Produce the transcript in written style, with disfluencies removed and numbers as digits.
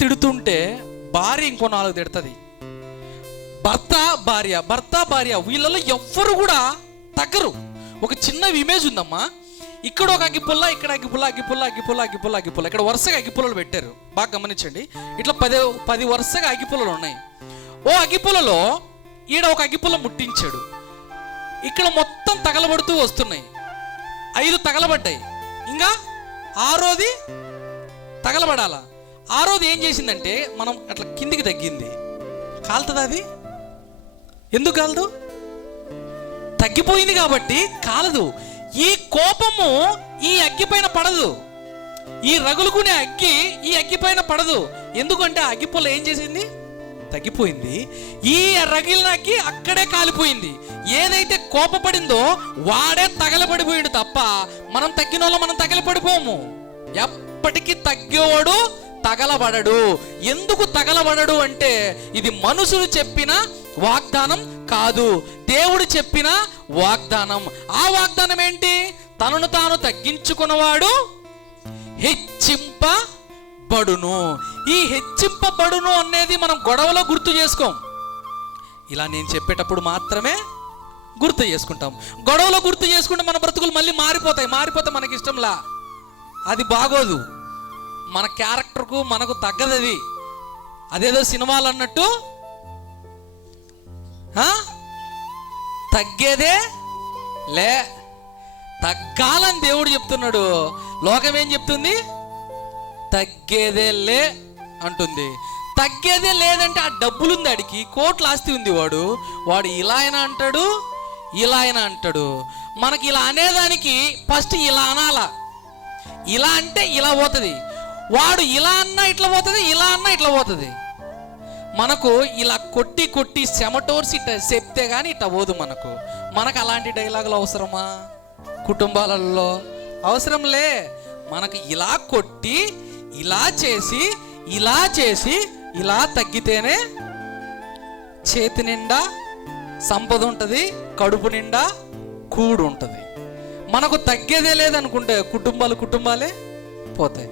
తిడుతుంటే భార్య ఇంకో 4 తిడుతుంది. భర్త భార్య వీళ్ళలో ఎవ్వరు కూడా తగ్గరు. ఒక చిన్న ఇమేజ్ ఉందమ్మా. ఇక్కడ ఒక అగ్గిపుల్ల, ఇక్కడ అగ్గిపుల్ల. ఇక్కడ వరుసగా అగ్గిపుల్లలు పెట్టారు. బాగా గమనించండి. ఇట్లా 10 వరుసగా అగ్గిపుల్లలు ఉన్నాయి. ఓ అగ్గిపుల్లలో ఈడ ఒక అగ్గిపుల్ల ముట్టించాడు. ఇక్కడ మొత్తం తగలబడుతూ వస్తున్నాయి. 5 తగలబడ్డాయి. ఇంకా 6వది తగలబడాల. 6వది ఏం చేసిందంటే మనం అట్లా కిందికి తగ్గింది. కాలుతుంది అది? ఎందుకు కాలదు? తగ్గిపోయింది కాబట్టి కాలదు. ఈ కోపము ఈ అగ్గి పైన పడదు. ఈ రగులుకునే అగ్గి ఈ అగ్గి పైన పడదు. ఎందుకంటే ఆ అగ్గిపుల్ల ఏం చేసింది? తగ్గిపోయింది. ఈ రగిలిన అగ్గి అక్కడే కాలిపోయింది. ఏదైతే కోపపడిందో వాడే తగలబడిపోయిండు తప్ప మనం తగ్గిన వాళ్ళు మనం తగలబడిపోము. ఎప్పటికీ తగ్గేవాడు తగలబడడు. ఎందుకు తగలబడడు అంటే ఇది మనుషులు చెప్పిన వాగ్దానం కాదు, దేవుడు చెప్పిన వాగ్దానం. ఆ వాగ్దానం ఏంటి? తనను తాను తగ్గించుకున్నవాడు హెచ్చింపబడును. ఈ హెచ్చింపబడును అనేది మనం గొడవలో గుర్తు చేసుకోం. ఇలా నేను చెప్పేటప్పుడు మాత్రమే గుర్తు చేసుకుంటాం. గొడవలో గుర్తు చేసుకుంటే మన బ్రతుకులు మళ్ళీ మారిపోతే మనకి ఇష్టంలా. అది బాగోదు. మన క్యారెక్టర్కు మనకు తగ్గదది. అదేదో సినిమాలు అన్నట్టు తగ్గేదే లే. తగ్గాలని దేవుడు చెప్తున్నాడు. లోకం ఏం చెప్తుంది? తగ్గేదే లే అంటుంది. తగ్గేదే లేదంటే ఆ డబ్బులు ఉంది, ఆడికి కోట్ల ఆస్తి ఉంది, వాడు ఇలా అయినా అంటాడు, ఇలా అయినా అంటాడు. మనకి ఇలా అనేదానికి ఫస్ట్ ఇలా అనాలా. ఇలా అంటే ఇలా పోతుంది. వాడు ఇలా అన్నా ఇట్లా పోతుంది, ఇలా అన్నా ఇట్లా పోతుంది. మనకు ఇలా కొట్టి చెమటోర్సి చెప్తే కానీ ఇట్లా పోదు. మనకు అలాంటి డైలాగులు అవసరమా? కుటుంబాలలో అవసరంలే. మనకు ఇలా కొట్టి ఇలా చేసి ఇలా తగ్గితేనే చేతి నిండా సంపద ఉంటుంది, కడుపు నిండా కూడు ఉంటుంది. మనకు తగ్గేదే లేదనుకుంటే కుటుంబాలే పోతాయి.